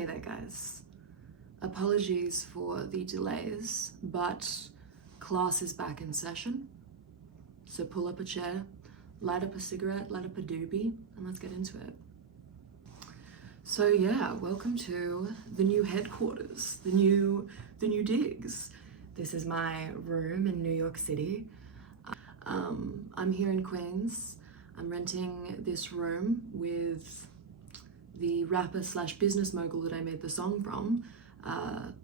Hey there guys, apologies for the delays, but class is back in session. So pull up a chair, light up a cigarette, light up a doobie, and let's get into it. So yeah, welcome to the new headquarters, the new digs. This is my room in New York City. I'm here in Queens. I'm renting this room with the rapper slash business mogul that I made the song from,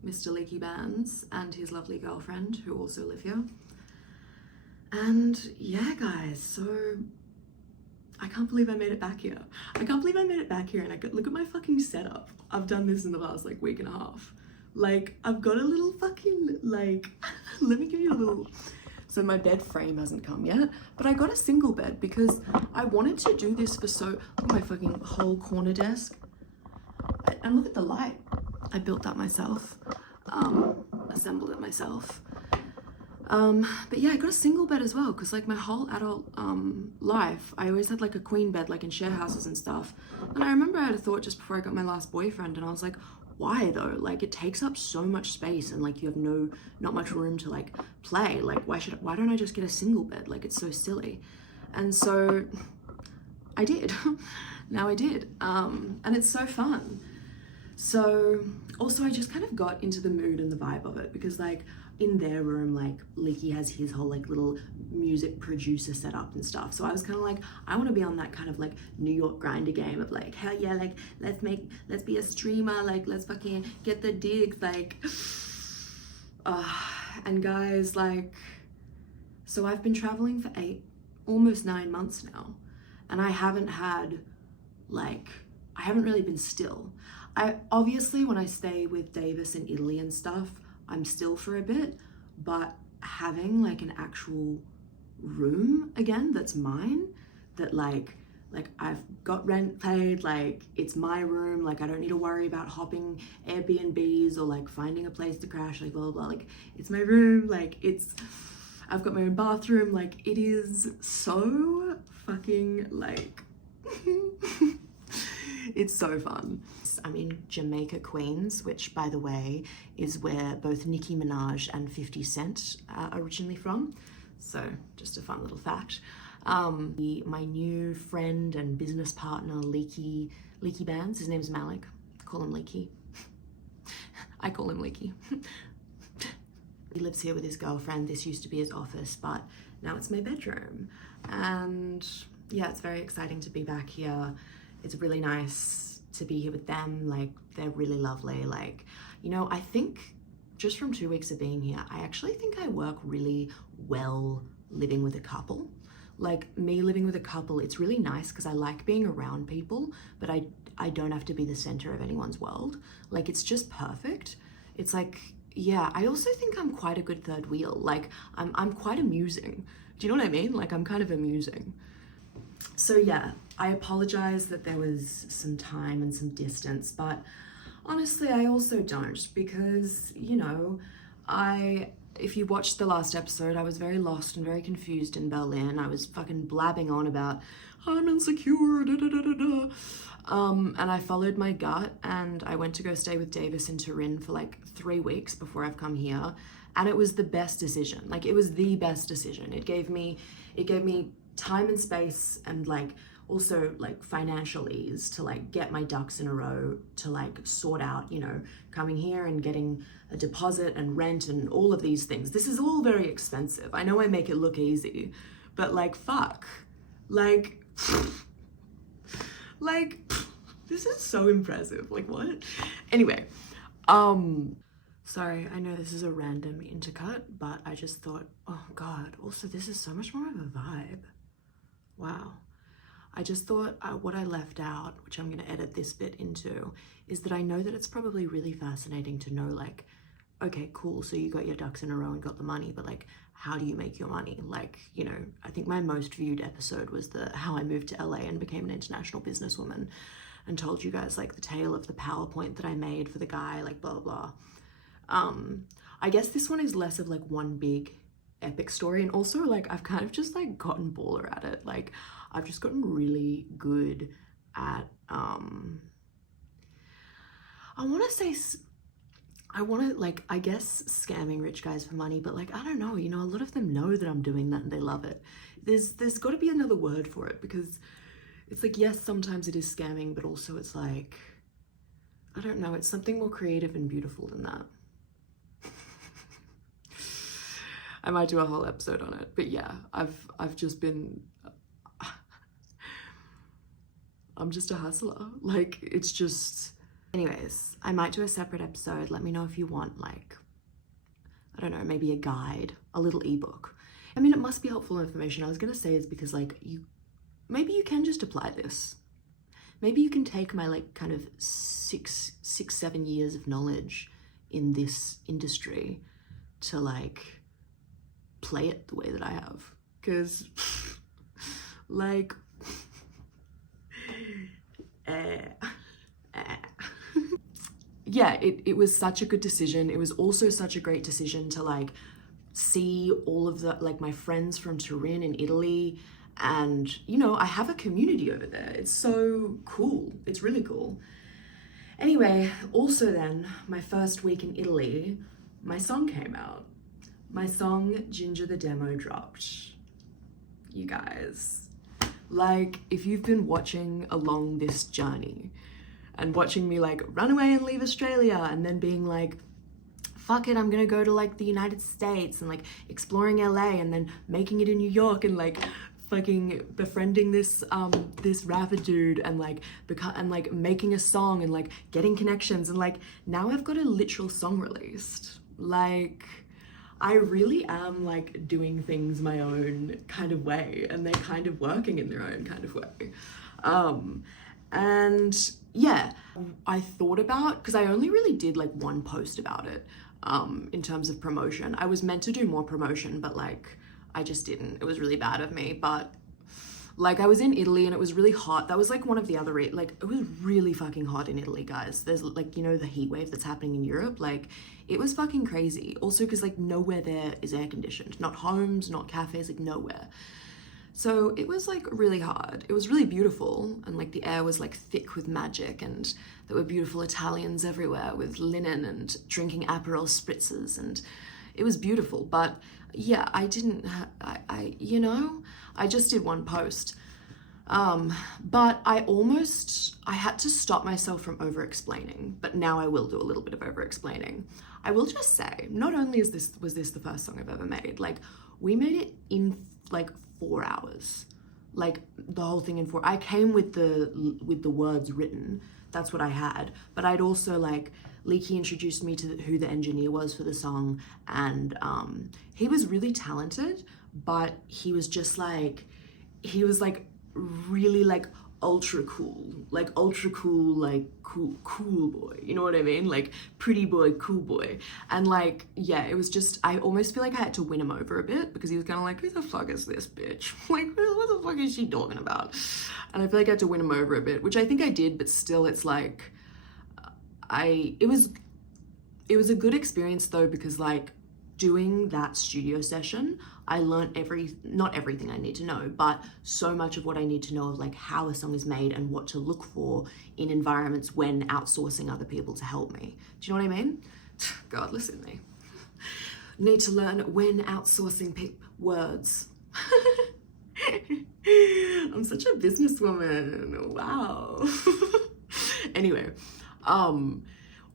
Mr. Leaky Bands, and his lovely girlfriend who also live here. And yeah guys, so I can't believe I made it back here. And I could look at my fucking setup. I've done this in the last like week and a half. Like I've got a little fucking like, let me give you a little. So my bed frame hasn't come yet, but I got a single bed because I wanted to do this for look at my fucking whole corner desk. And look at the light. I built that myself, assembled it myself. But yeah, I got a single bed as well because like my whole adult life, I always had like a queen bed like in share houses and stuff. And I remember I had a thought just before I got my last boyfriend and I was like, why though? Like it takes up so much space and like you have not much room to like play. Like why don't I just get a single bed? Like it's so silly. And so I did. Now I did. And it's so fun. So also I just kind of got into the mood and the vibe of it because like in their room, like Leaky has his whole like little music producer setup and stuff. So I was kind of like, I want to be on that kind of like New York grinder game of like, hell yeah, like let's be a streamer, like let's fucking get the digs, like, and guys, like, so I've been traveling for almost 9 months now, and I haven't really been still. I obviously, when I stay with Davis in Italy and stuff, I'm still for a bit, but having like an actual room again that's mine, that like I've got rent paid, like it's my room, like I don't need to worry about hopping Airbnbs or like finding a place to crash, like blah blah blah, like it's my room, like I've got my own bathroom, like it is so fucking like it's so fun. I'm in Jamaica, Queens, which by the way is where both Nicki Minaj and 50 Cent are originally from. So just a fun little fact. My new friend and business partner, Leaky Bands, his name's Malik. Call him Leaky. I call him Leaky. He lives here with his girlfriend. This used to be his office, but now it's my bedroom. And yeah, it's very exciting to be back here. It's really nice to be here with them. Like they're really lovely. Like, you know, I think just from 2 weeks of being here, I actually think I work really well living with a couple. Like me living with a couple, it's really nice because I like being around people, but I don't have to be the center of anyone's world. Like it's just perfect. It's like, yeah, I also think I'm quite a good third wheel. Like I'm quite amusing. Do you know what I mean? Like I'm kind of amusing. So yeah, I apologize that there was some time and some distance, but honestly, I also don't because, you know, if you watched the last episode, I was very lost and very confused in Berlin. I was fucking blabbing on about, I'm insecure, da da da da da. And I followed my gut and I went to go stay with Davis in Turin for like 3 weeks before I've come here. And it was the best decision. Like it was the best decision. It gave me time and space and like also like financial ease to like get my ducks in a row, to like sort out, you know, coming here and getting a deposit and rent and all of these things. This is all very expensive. I know I make it look easy, but like fuck, like this is so impressive. Like what? Anyway, sorry, I know this is a random intercut, but I just thought, oh God, also this is so much more of a vibe. Wow. I just thought what I left out, which I'm going to edit this bit into, is that I know that it's probably really fascinating to know like, okay, cool, so you got your ducks in a row and got the money, but like, how do you make your money? Like, you know, I think my most viewed episode was how I moved to LA and became an international businesswoman and told you guys like the tale of the PowerPoint that I made for the guy, like blah, blah, blah. I guess this one is less of like one big epic story, and also like I've kind of just like gotten baller at it. Like I've just gotten really good at I want to say, I want to, like, I guess scamming rich guys for money, but like, I don't know, you know, a lot of them know that I'm doing that and they love it. There's got to be another word for it, because it's like, yes, sometimes it is scamming, but also it's like, I don't know, it's something more creative and beautiful than that. I might do a whole episode on it, but yeah, I've just been, I'm just a hustler. Like, it's just, anyways, I might do a separate episode. Let me know if you want, like, I don't know, maybe a guide, a little ebook. I mean, it must be helpful information. I was gonna say it's because, like, maybe you can just apply this. Maybe you can take my, like, kind of 7 years of knowledge in this industry to, like, play it the way that I have. Because, like, yeah, it was such a good decision. It was also such a great decision to, like, see all of the, like, my friends from Turin in Italy, and, you know, I have a community over there. It's so cool. It's really cool. Anyway, also then, my first week in Italy, my song came out. My song, Ginger the Demo, dropped. You guys, like, if you've been watching along this journey and watching me, like, run away and leave Australia and then being like, fuck it, I'm gonna go to, like, the United States and, like, exploring LA and then making it in New York and, like, fucking befriending this this rapper dude and, like, like, making a song and, like, getting connections, and, like, now I've got a literal song released. Like, I really am, like, doing things my own kind of way, and they're kind of working in their own kind of way. And yeah, I thought about, because I only really did, like, one post about it in terms of promotion. I was meant to do more promotion, but, like, I just didn't. It was really bad of me, but, like, I was in Italy and it was really hot. That was, like, one of the other, like, it was really fucking hot in Italy, guys. There's, like, you know, the heat wave that's happening in Europe. Like, it was fucking crazy. Also, because, like, nowhere there is air conditioned. Not homes, not cafes, like, nowhere. So it was, like, really hard. It was really beautiful, and, like, the air was, like, thick with magic, and there were beautiful Italians everywhere with linen and drinking Aperol spritzers, and it was beautiful. But yeah, I didn't, you know, I just did one post. But I had to stop myself from over-explaining, but now I will do a little bit of over-explaining. I will just say, not only was this the first song I've ever made, like, we made it in, like, 4 hours. Like, the whole thing in 4. I came with the words written. That's what I had. But I'd also, like, Leaky introduced me to who the engineer was for the song, and he was really talented, but he was just, like, he was, like, really, like, ultra cool, like, cool boy, you know what I mean? Like, pretty boy, cool boy. And, like, yeah, it was just, I almost feel like I had to win him over a bit, because he was kind of like, who the fuck is this bitch? Like, what the fuck is she talking about? And I feel like I had to win him over a bit, which I think I did, but still, it's like, it was a good experience though, because, like, doing that studio session, I learned not everything I need to know, but so much of what I need to know of, like, how a song is made and what to look for in environments when outsourcing other people to help me. Do you know what I mean? God, listen to me. Need to learn when outsourcing words. I'm such a businesswoman. Wow. Anyway,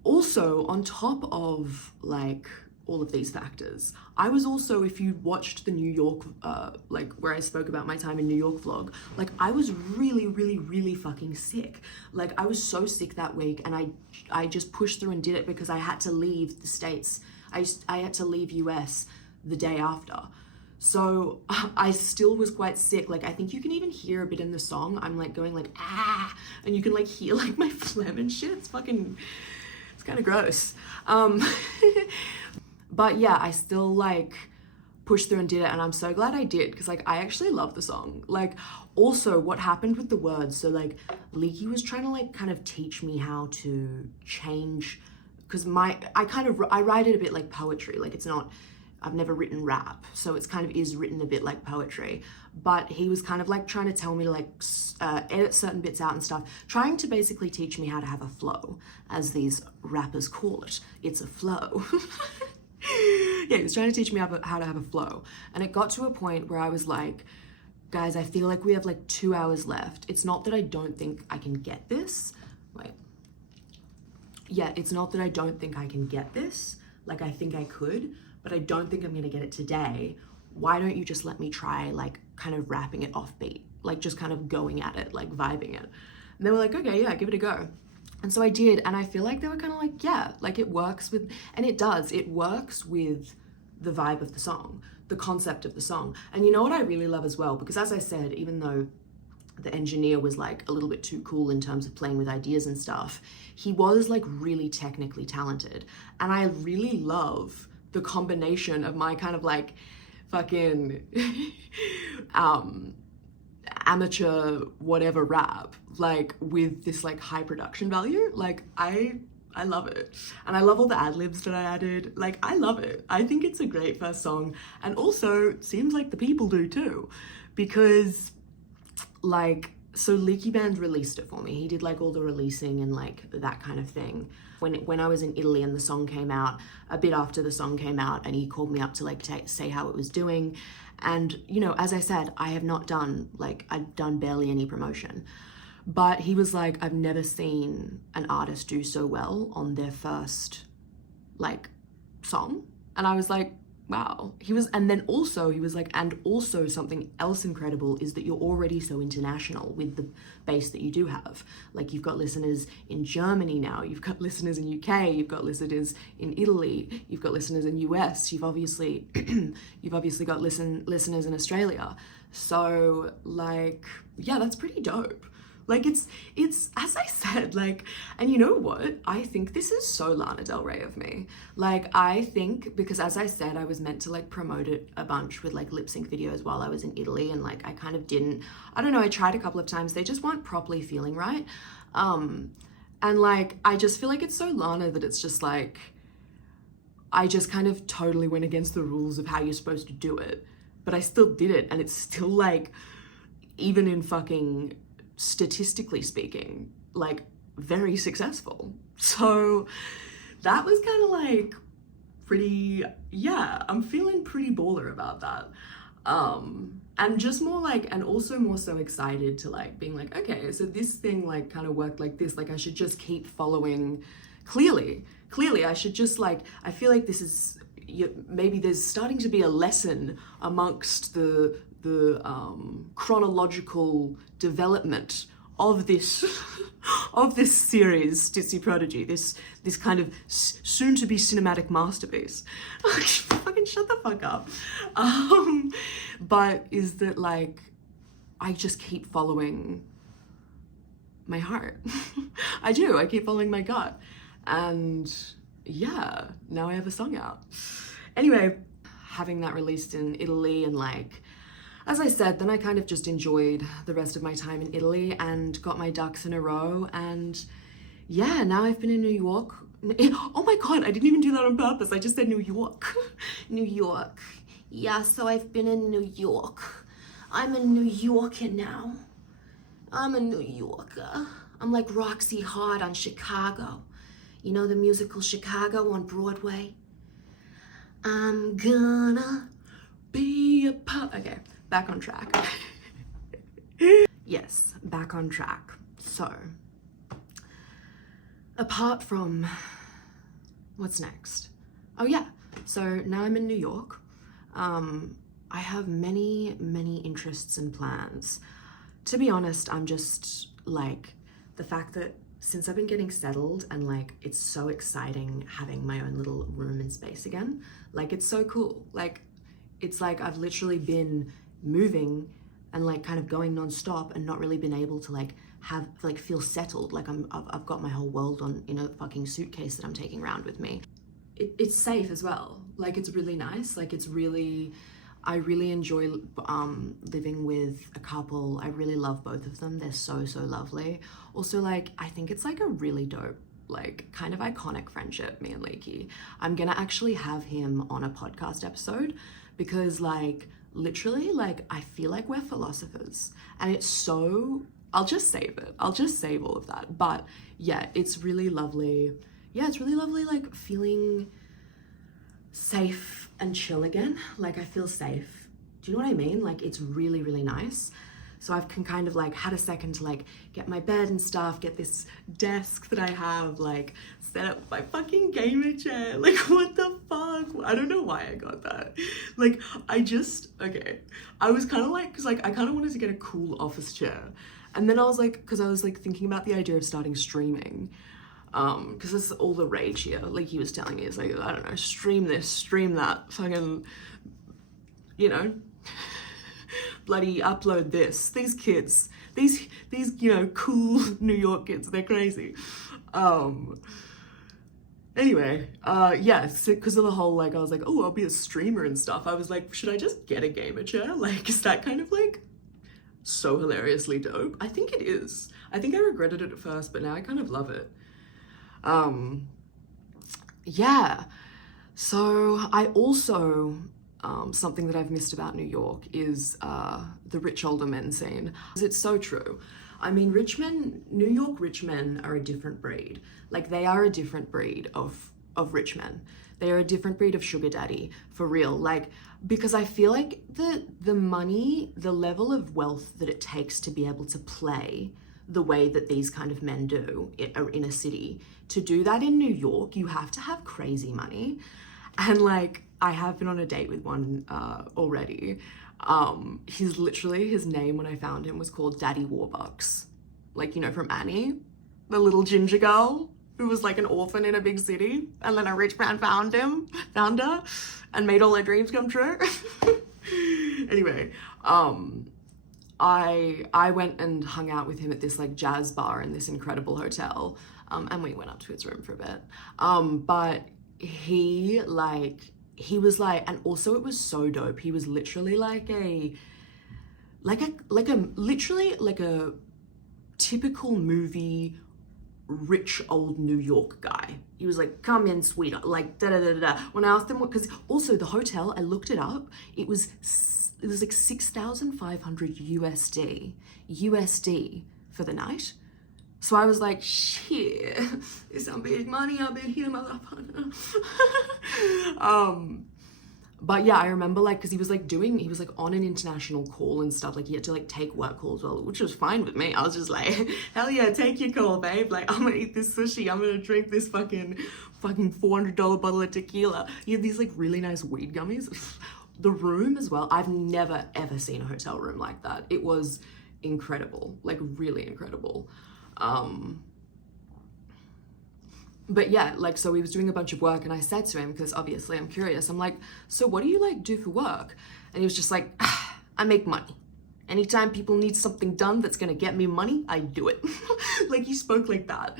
also on top of, like, all of these factors, I was also, if you watched the New York, like, where I spoke about my time in New York vlog, like, I was really fucking sick. Like, I was so sick that week, and I just pushed through and did it because I had to leave the States. I had to leave US the day after. So I still was quite sick. Like, I think you can even hear a bit in the song. I'm, like, going, like, ah, and you can, like, hear, like, my phlegm and shit. It's kind of gross. But yeah, I still, like, pushed through and did it, and I'm so glad I did, because, like, I actually love the song. Like, also what happened with the words, so, like, Leaky was trying to, like, kind of teach me how to change, because I write it a bit like poetry. Like, it's not, I've never written rap, so it's kind of is written a bit like poetry. But he was kind of like trying to tell me to like edit certain bits out and stuff, trying to basically teach me how to have a flow, as these rappers call it. It's a flow. Yeah, he was trying to teach me how to have a flow. And it got to a point where I was like, guys, I feel like we have like 2 hours left. It's not that I don't think I can get this. Wait. Yeah, it's not that I don't think I can get this. Like, I think I could, but I don't think I'm gonna get it today. Why don't you just let me try like kind of rapping it offbeat, like just kind of going at it, like vibing it. And they were like, okay, yeah, give it a go. And so I did, and I feel like they were kind of like, yeah, like it works with, and it does, it works with the vibe of the song, the concept of the song. And you know what I really love as well, because as I said, even though the engineer was like a little bit too cool in terms of playing with ideas and stuff, he was like really technically talented. And I really love the combination of my kind of like fucking amateur whatever rap, like with this like high production value. Like I love it. And I love all the ad-libs that I added. Like, I love it. I think it's a great first song. And also, seems like the people do too. Because, like, so Leaky Band released it for me. He did, like, all the releasing and, like, that kind of thing. When I was in Italy and the song came out, a bit after the song came out, and he called me up to, like, say how it was doing. And, you know, as I said, I've done barely any promotion. But he was like, I've never seen an artist do so well on their first, like, song. And I was like, wow. He was like, and also something else incredible is that you're already so international with the base that you do have. Like, you've got listeners in Germany now, you've got listeners in UK, you've got listeners in Italy, you've got listeners in US, you've obviously got listeners in Australia. So, like, yeah, that's pretty dope. Like, it's, as I said, like, and you know what? I think this is so Lana Del Rey of me. Like, I think, because as I said, I was meant to, like, promote it a bunch with, like, lip sync videos while I was in Italy, and, like, I kind of didn't, I don't know, I tried a couple of times. They just weren't properly feeling right. And, like, I just feel like it's so Lana that it's just, like, I just kind of totally went against the rules of how you're supposed to do it. But I still did it, and it's still, like, even in fucking, statistically speaking, like, very successful. So that was kind of like pretty, yeah, I'm feeling pretty baller about that. And just more like, and also more so excited to like being like, okay, so this thing like kind of worked like this, like I should just keep following. Clearly I should just like, I feel like this is, maybe there's starting to be a lesson amongst the chronological development of this series, Ditsy Prodigy, this kind of soon-to-be cinematic masterpiece. Fucking shut the fuck up. But is that like, I just keep following my heart. I do, I keep following my gut. And yeah, now I have a song out. Anyway, having that released in Italy, and like, as I said, then I kind of just enjoyed the rest of my time in Italy and got my ducks in a row. And yeah, now I've been in New York. Oh my God, I didn't even do that on purpose. I just said New York. New York. Yeah, so I've been in New York. I'm a New Yorker now. I'm a New Yorker. I'm like Roxy Hart on Chicago. You know the musical Chicago on Broadway? I'm gonna be a okay, back on track. Yes, back on track. So, apart from, what's next? Oh yeah, so now I'm in New York. I have many interests and plans. To be honest, I'm just like, the fact that since I've been getting settled and like, it's so exciting having my own little room and space again. Like, it's so cool. Like, it's like I've literally been moving and like kind of going nonstop and not really been able to like have, like, feel settled. Like I've got my whole world in a fucking suitcase that I'm taking around with me. It's safe as well. Like, it's really nice. Like, it's really, I really enjoy living with a couple. I really love both of them. They're so lovely. Also, like, I think it's like a really dope like kind of iconic friendship, me and Leaky. I'm gonna actually have him on a podcast episode because like literally like I feel like we're philosophers, and it's so, I'll just save it. I'll just save all of that. But yeah, it's really lovely. Yeah, it's really lovely like feeling safe and chill again. Like I feel safe. Do you know what I mean? Like it's really, really nice. So I've can kind of like had a second to like get my bed and stuff, get this desk that I have, like set up my fucking gamer chair. Like what the fuck? I don't know why I got that. Like okay. I was kind of like, cause like I kind of wanted to get a cool office chair. And then I was like, cause I was like thinking about the idea of starting streaming. Cause that's all the rage here. Like he was telling me, it's like, I don't know, stream this, stream that, fucking, you know, bloody upload this. These kids, these, you know, cool New York kids, they're crazy. Anyway, yeah, so because of the whole, like, I was like, oh, I'll be a streamer and stuff. I was like, should I just get a gamer chair? Like, is that kind of like so hilariously dope? I think it is. I think I regretted it at first, but now I kind of love it. Yeah. So I also, something that I've missed about New York is the rich older men scene. It's so true. I mean, New York rich men are a different breed. Like they are a different breed of rich men. They are a different breed of sugar daddy, for real. Like, because I feel like the money, the level of wealth that it takes to be able to play the way that these kind of men do in a city, to do that in New York, you have to have crazy money. And like, I have been on a date with one already. His name when I found him was called Daddy Warbucks. Like, you know, from Annie, the little ginger girl who was like an orphan in a big city. And then a rich man found her and made all her dreams come true. Anyway, I went and hung out with him at this like jazz bar in this incredible hotel. And we went up to his room for a bit. But he was like, and also it was so dope. He was literally literally like a typical movie rich old New York guy. He was like, come in, sweetheart, like da da da da. When I asked him because also the hotel, I looked it up. It was like 6,500 USD for the night. So I was like, shit, it's some big money up in here, motherfucker. But yeah, I remember like, cause he was like on an international call and stuff. Like he had to like take work calls, well, which was fine with me. I was just like, hell yeah, take your call, babe. Like I'm gonna eat this sushi. I'm gonna drink this fucking $400 bottle of tequila. He had these like really nice weed gummies. The room as well. I've never ever seen a hotel room like that. It was incredible, like really incredible. But yeah, like, so he was doing a bunch of work and I said to him, because obviously I'm curious, I'm like, so what do you like do for work? And he was just like, I make money. Anytime people need something done that's gonna get me money, I do it. Like he spoke like that.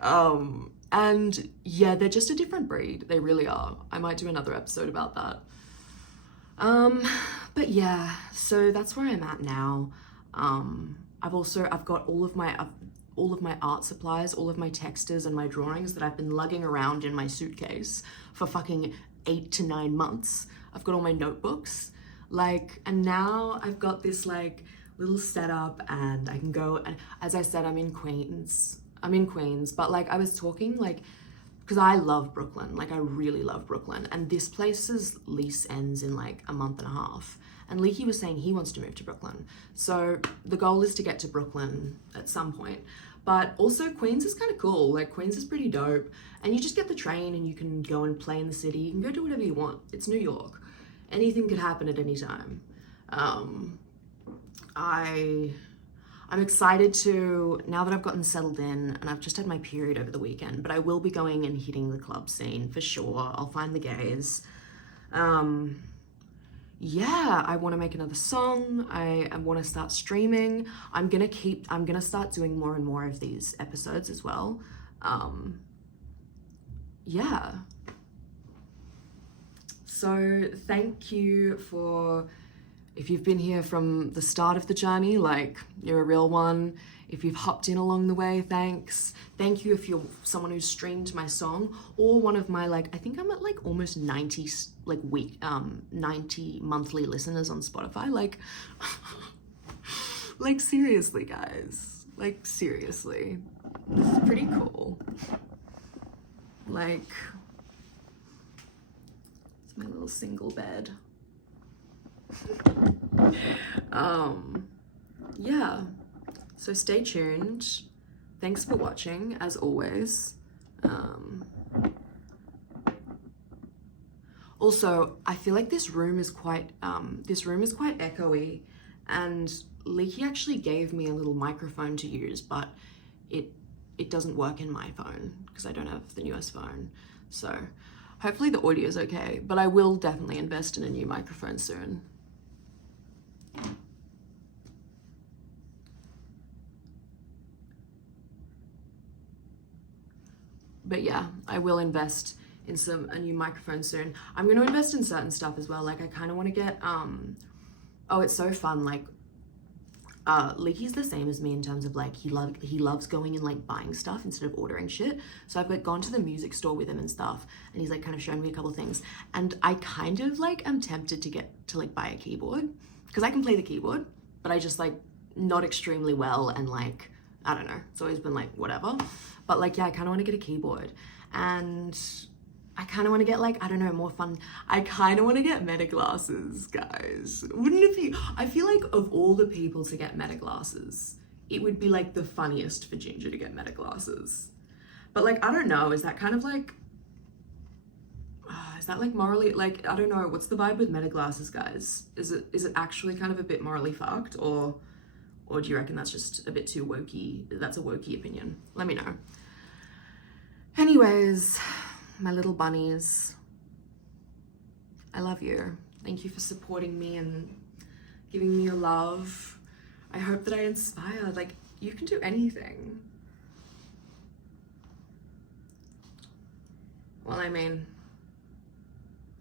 And yeah, they're just a different breed. They really are. I might do another episode about that. But yeah, so that's where I'm at now. I've got all of my art supplies, all of my textures and my drawings that I've been lugging around in my suitcase for fucking 8 to 9 months. I've got all my notebooks, like, and now I've got this like little setup and I can go, and as I said, I'm in Queens, but like I was talking like, because I love Brooklyn, like I really love Brooklyn, and this place's lease ends in like a month and a half. And Leaky was saying he wants to move to Brooklyn. So the goal is to get to Brooklyn at some point. But also Queens is kind of cool. Like Queens is pretty dope. And you just get the train and you can go and play in the city. You can go do whatever you want. It's New York. Anything could happen at any time. I'm excited to, now that I've gotten settled in and I've just had my period over the weekend, but I will be going and hitting the club scene for sure. I'll find the gays. Yeah, I want to make another song. I want to start streaming. I'm gonna start doing more and more of these episodes as well. Yeah. So thank you if you've been here from the start of the journey, like you're a real one. If you've hopped in along the way, thanks. Thank you if you're someone who's streamed my song or one of my, like, I think I'm at like almost 90 like 90 monthly listeners on Spotify. Like, like seriously, guys. Like seriously. This is pretty cool. Like, it's my little single bed. Yeah, so stay tuned. Thanks for watching, as always. Also, I feel like this room is quite echoey, and Leaky actually gave me a little microphone to use, but it doesn't work in my phone because I don't have the newest phone. So hopefully the audio is okay, but I will definitely invest in a new microphone soon. But yeah, I will invest in a new microphone soon. I'm going to invest in certain stuff as well. Like I kind of want to get, oh, it's so fun. Like, Leaky's the same as me in terms of like, he loves going and like buying stuff instead of ordering shit. So I've like gone to the music store with him and stuff, and he's like kind of shown me a couple things. And I kind of like am tempted to like buy a keyboard because I can play the keyboard, but I just like not extremely well, and like, I don't know, it's always been like whatever. But like, yeah, I kind of want to get a keyboard, and I kind of want to get like, I don't know, more fun. I kind of want to get meta glasses, guys. Wouldn't it be, I feel like of all the people to get meta glasses, it would be like the funniest for Ginger to get meta glasses. But like, I don't know, is that kind of like, is that like morally, like, I don't know, what's the vibe with meta glasses, guys? Is it actually kind of a bit morally fucked, or do you reckon that's just a bit too wokey? That's a wokey opinion. Let me know. Anyways, my little bunnies, I love you. Thank you for supporting me and giving me your love. I hope that I inspire. Like, you can do anything. Well, I mean,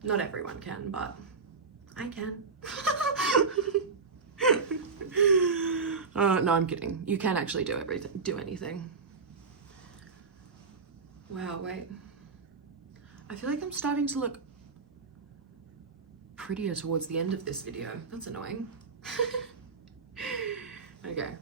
not everyone can, but I can. No, I'm kidding. You can actually do anything. Wow, wait. I feel like I'm starting to look prettier towards the end of this video. That's annoying. Okay.